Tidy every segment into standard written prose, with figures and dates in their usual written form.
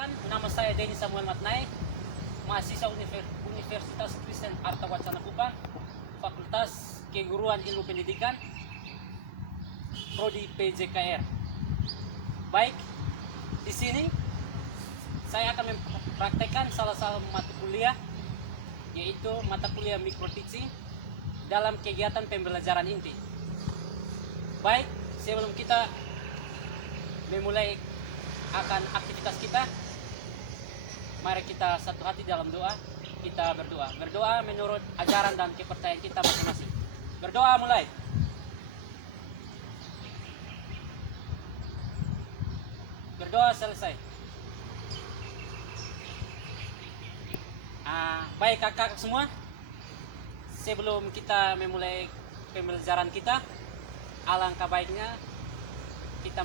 Nama saya Denny Samuel Matnai, mahasiswa Universitas Kristen Arta Wacana Kupang, Fakultas Keguruan Ilmu Pendidikan, Prodi PJKR. Baik, di sini saya akan mempraktekkan salah satu mata kuliah, yaitu mata kuliah micro teaching dalam kegiatan pembelajaran inti. Baik, sebelum kita memulai akan aktivitas kita, mari kita satu hati dalam doa. Kita berdoa menurut ajaran dan kepercayaan kita masing-masing. Berdoa mulai. Berdoa selesai. Baik kakak semua, sebelum kita memulai pembelajaran kita, alangkah baiknya kita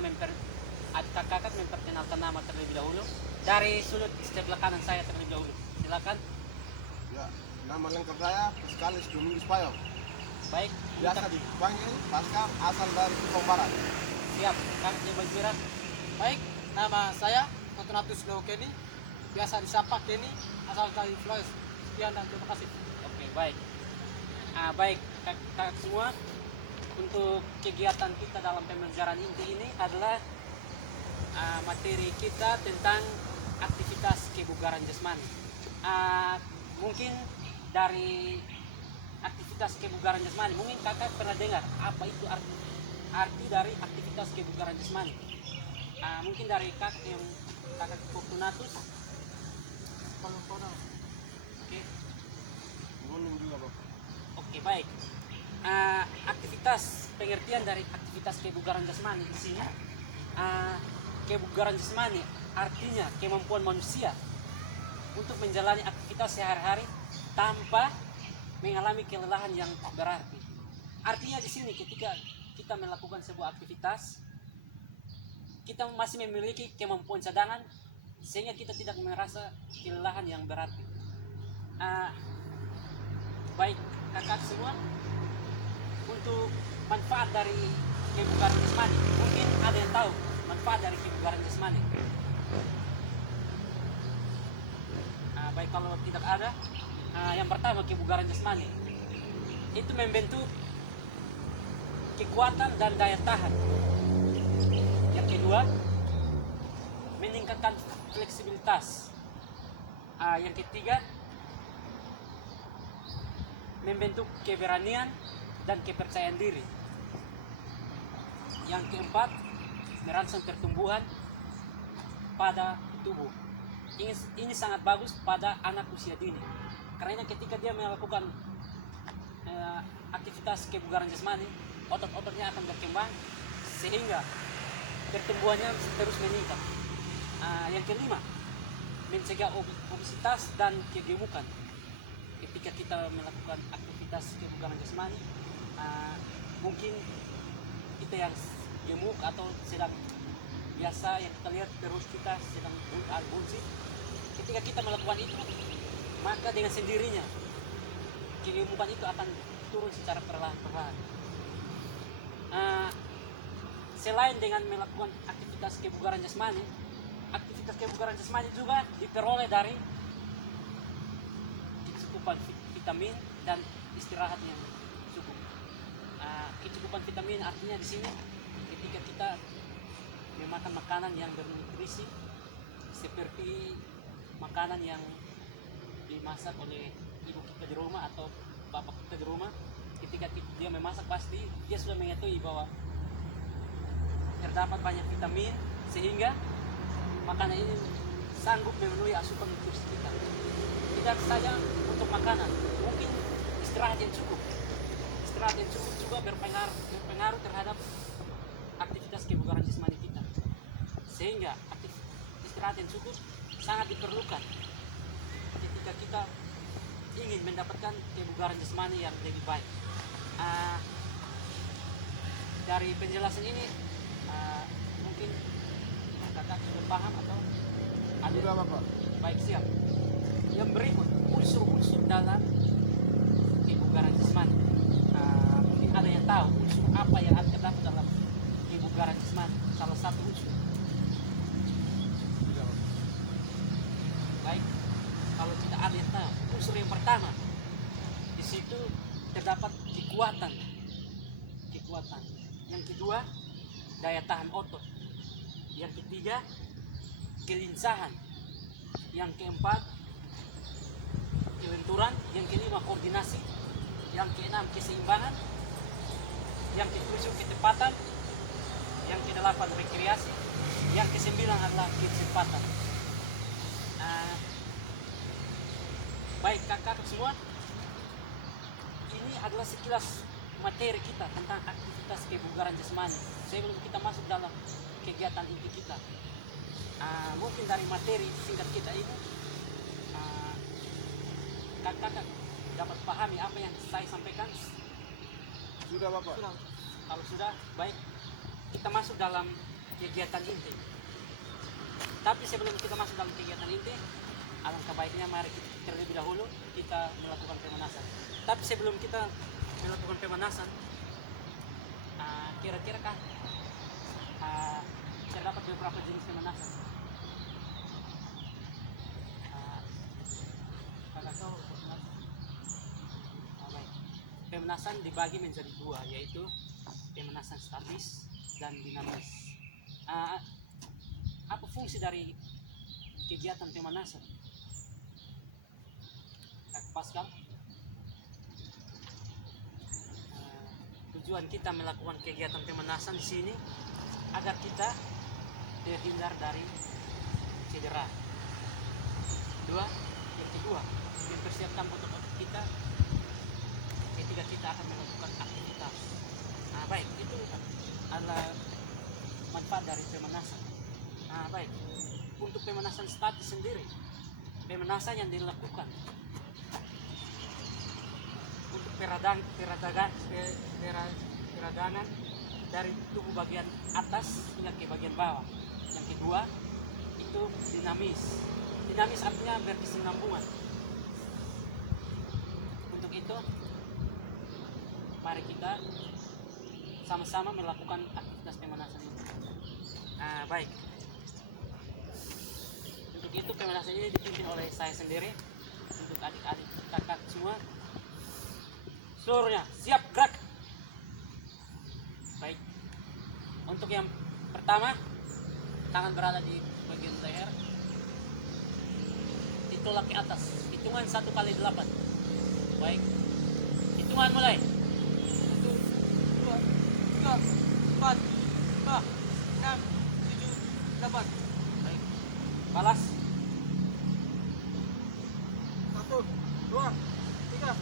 kakak memperkenalkan nama terlebih dahulu. Dari sudut sebelah kanan saya terlebih dahulu. Silakan. Ya, nama lengkap saya Pascalis Domingus Payo. Baik. Biasa dipanggil Pascal, asal dari Kupang Barat. Siap, Kang Jembal. Baik, nama saya Fortunatus Leo Kenny, biasa disapa Kenny, asal dari Flores. Sekian dan terima kasih. Oke, baik. Baik, kakak semua, untuk kegiatan kita dalam pembelajaran inti ini adalah materi kita tentang aktivitas kebugaran jasmani. Mungkin dari aktivitas kebugaran jasmani, mungkin kakak pernah dengar apa itu arti dari aktivitas kebugaran jasmani. Mungkin dari kakak Fortunatus. Oke. Juga, Bapak. Oke, baik. Aktivitas pengertian dari aktivitas kebugaran jasmani di sini. Kebugaran jasmani artinya kemampuan manusia untuk menjalani aktivitas sehari-hari tanpa mengalami kelelahan yang berarti. Artinya di sini ketika kita melakukan sebuah aktivitas, kita masih memiliki kemampuan cadangan sehingga kita tidak merasa kelelahan yang berarti. Baik kakak semua, untuk manfaat dari kebugaran jasmani, mungkin ada yang tahu manfaat dari kebugaran jasmani. Baik, kalau tidak ada, yang pertama kebugaran jasmani itu membentuk kekuatan dan daya tahan. Yang kedua, meningkatkan fleksibilitas. Yang ketiga, membentuk keberanian dan kepercayaan diri. Yang keempat, merangsang pertumbuhan pada tubuh. Ini sangat bagus pada anak usia dini, karena ketika dia melakukan aktivitas kebugaran jasmani, otot-ototnya akan berkembang sehingga pertumbuhannya terus meningkat. Yang kelima, mencegah obesitas dan kegemukan. Ketika kita melakukan aktivitas kebugaran jasmani, mungkin kita yang gemuk atau sedang biasa yang kita lihat terus kita sedang buncit. Ketika kita melakukan itu, maka dengan sendirinya kegemukan itu akan turun secara perlahan-lahan. Selain dengan melakukan aktivitas kebugaran jasmani juga diperoleh dari kecukupan vitamin dan istirahat yang cukup. Kecukupan vitamin artinya di sini ketika kita memakan makanan yang bernutrisi seperti makanan yang dimasak oleh ibu kita di rumah atau bapak kita di rumah, ketika dia memasak pasti dia sudah mengetahui bahwa terdapat banyak vitamin sehingga makanan ini sanggup memenuhi asupan nutrisi kita. Tidak saja untuk makanan, mungkin istirahat yang cukup juga berpengaruh terhadap aktivitas kebugaran jasmani kita, sehingga istirahat yang cukup sangat diperlukan ketika kita ingin mendapatkan kebugaran jasmani yang lebih baik. Dari penjelasan ini mungkin kakak sudah paham atau ada? Sudah, Bapak. Baik, siap. Yang berikut, unsur-unsur dalam kebugaran jasmani. Mungkin ada yang tahu unsur apa yang terdapat dalam kebugaran jasmani. Salah satu unsur ada yang tahu. Unsur yang pertama, di situ terdapat kekuatan. Yang kedua, daya tahan otot. Yang ketiga, kelincahan. Yang keempat, kelenturan. Yang kelima, koordinasi. Yang keenam, keseimbangan. Yang ketujuh, ketepatan. Yang kedelapan, rekreasi. Yang kesembilan adalah kecepatan. Baik kakak semua, ini adalah sekilas materi kita tentang aktivitas kebugaran jasmani sebelum kita masuk dalam kegiatan inti kita. Mungkin dari materi singkat kita ini, kakak dapat pahami apa yang saya sampaikan. Sudah Bapak. Sudah. Kalau sudah, baik, kita masuk dalam kegiatan inti. Tapi sebelum kita masuk dalam kegiatan inti, alangkah baiknya mari kita terlebih dahulu kita melakukan pemanasan. Tapi sebelum kita melakukan pemanasan, kira-kira kan terdapat beberapa jenis pemanasan. Kakak tahu pemanasan? Baik. Pemanasan dibagi menjadi dua, yaitu pemanasan statis dan dinamis. Apa fungsi dari kegiatan pemanasan? Kak Pascal, tujuan kita melakukan kegiatan pemanasan di sini agar kita terhindar dari cedera. Yang kedua, mempersiapkan otot-otot kita ketika kita akan melakukan aktivitas. Baik, itu adalah manfaat dari pemanasan. Baik, untuk pemanasan statis sendiri, pemanasan yang dilakukan untuk peradangan dari tubuh bagian atas hingga ke bagian bawah. Yang kedua, itu dinamis. Dinamis artinya berkesinambungan. Untuk itu, mari kita sama-sama melakukan aktivitas pemanasan ini. Baik. Untuk itu pemanasan ini dipimpin oleh saya sendiri. Untuk adik-adik kakak semua, seluruhnya siap gerak. Baik. Untuk yang pertama, tangan berada di bagian leher, ditolak ke atas. Hitungan 1 kali 8. Baik. Hitungan mulai. 1, 2, 3, 4, 5, 6, 7, 8. Baik. Balas. 1, 2, 3,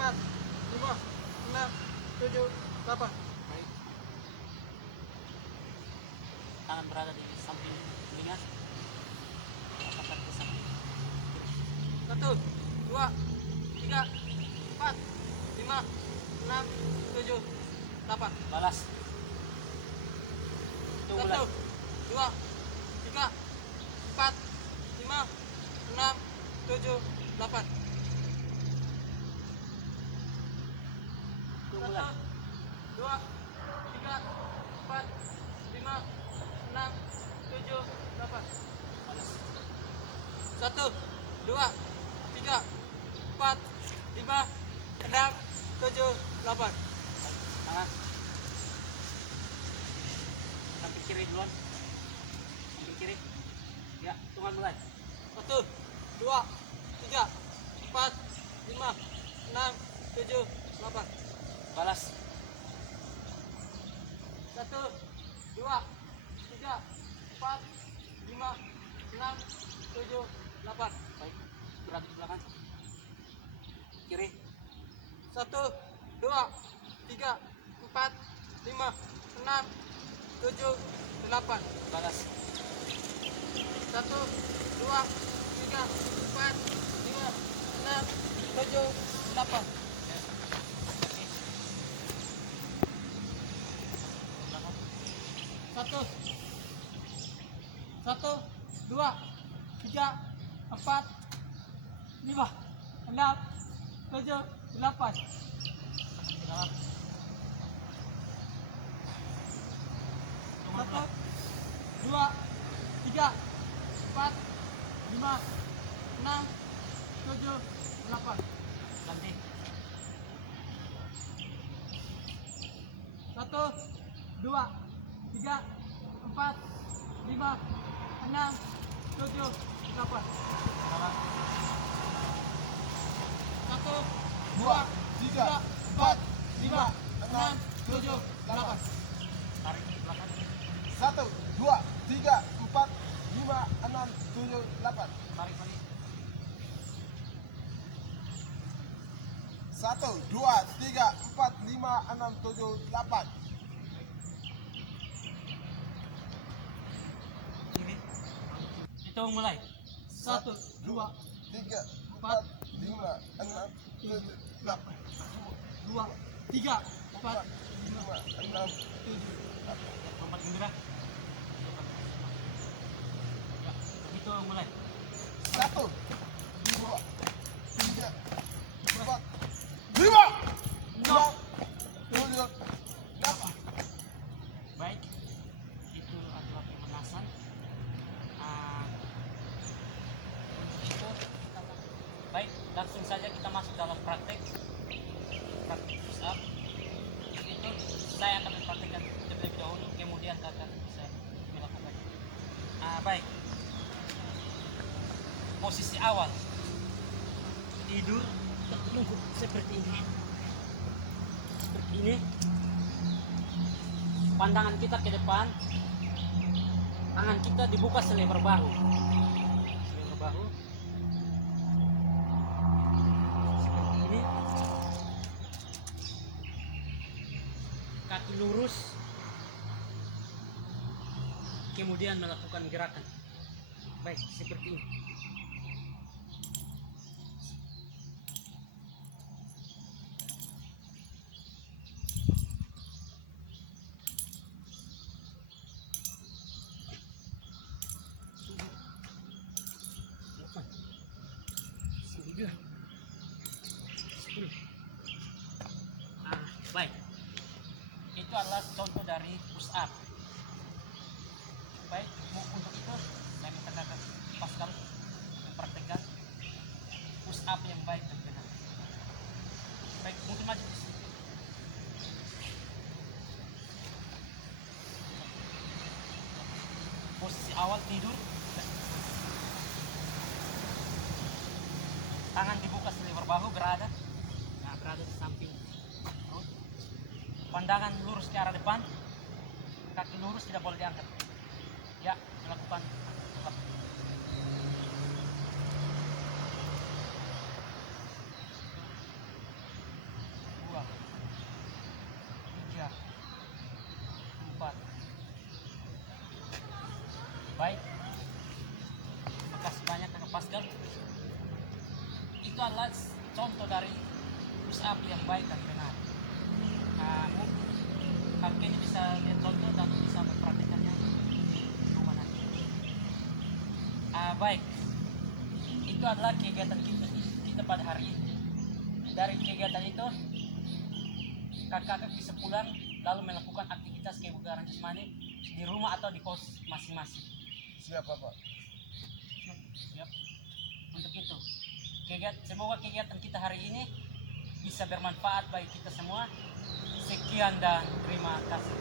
4, 5, 6, 7, 8. Baik. Tangan berada di samping telinga. Angkat ke samping. 1, 2, 3, 4, 5, 6, 7, 8. Balas. Itu 1, mulai. 2, 3, 4, 5, 6, 7, 8. Itu 1, mulai. 2, 3, 4, 5, 6, 7, 8. Balas. 1, 2, 3, 4, 5, 6, 7, 8. Tangan. Samping kiri duluan. Samping kiri. Ya, hitungan mulai. 1, 2, 3, 4, 5, 6, 7, 8. Balas. 1, 2, 3, 4, 5, 6, 7, 8. Baik. Berat di belakang. Kiri. 1, 2, 3, 4, 5, 6, 7, 8. Balas. 1, 2, 3, 4, 5, 6, 7, 8. Belakang. 1, 2, 3, 4, 5, 6, 7, 8. Belakang. Hitungan 1, mulai. 2, 3, 4, 5, 6, 7, 8. Ganti. 1, 2, 3, 4, 5, 6, 7, 8. Salah. 1, 2, 3, 4, 5, 6, 7, 8. Tarik ke belakang. 1, 2, 3, 4, 5, 6, 7, 8. Tarik lagi. 1, 2, 3, 4, 5, 6, 7, 8. Ini. Hitung mulai. 1, 2, 3, 4, 5, 6, 7, 8. 2, 3, 4, 5, 6, 7, 8. Lompat gembira. Ya, hitung mulai. 1, 2, 3, 4, 5, 6, 7, 8. Baik, itu adalah pemanasan. Itu baik, langsung saja kita masuk dalam praktek push up. Itu saya akan mempraktekkan terlebih dahulu, kemudian kakak bisa melakukan. Baik, posisi awal tidur terlungkup seperti ini. Seperti ini. Pandangan kita ke depan, tangan kita dibuka selebar bahu. Selebar bahu. Seperti ini. Kaki lurus. Kemudian melakukan gerakan. Baik, seperti ini. Sembilan, 10. Baik. Itu adalah contoh dari push up. Baik, untuk itu saya minta kakak Pascal mempraktekkan push up yang baik dan benar. Baik, mungkin maju. Posisi awal tidur, tangan dibuka selebar bahu, berada di samping perut. Pandangan lurus ke arah depan, kaki lurus, tidak boleh diangkat. Ya, melakukan tetap. Dua, tiga, 4. Baik, terima kasih banyak kakak Pascal. Itu adalah contoh dari push up yang baik dan benar. Mungkin kakek ini bisa lihat contoh dan bisa mempraktikannya di rumah nanti. Baik, itu adalah kegiatan kita pada hari ini. Dari kegiatan itu, kakak bisa pulang lalu melakukan aktivitas kebugaran jasmani di rumah atau di kos masing-masing. Siap, Bapak. Siap. Untuk itu, semoga kegiatan kita hari ini bisa bermanfaat bagi kita semua. Sekian dan terima kasih.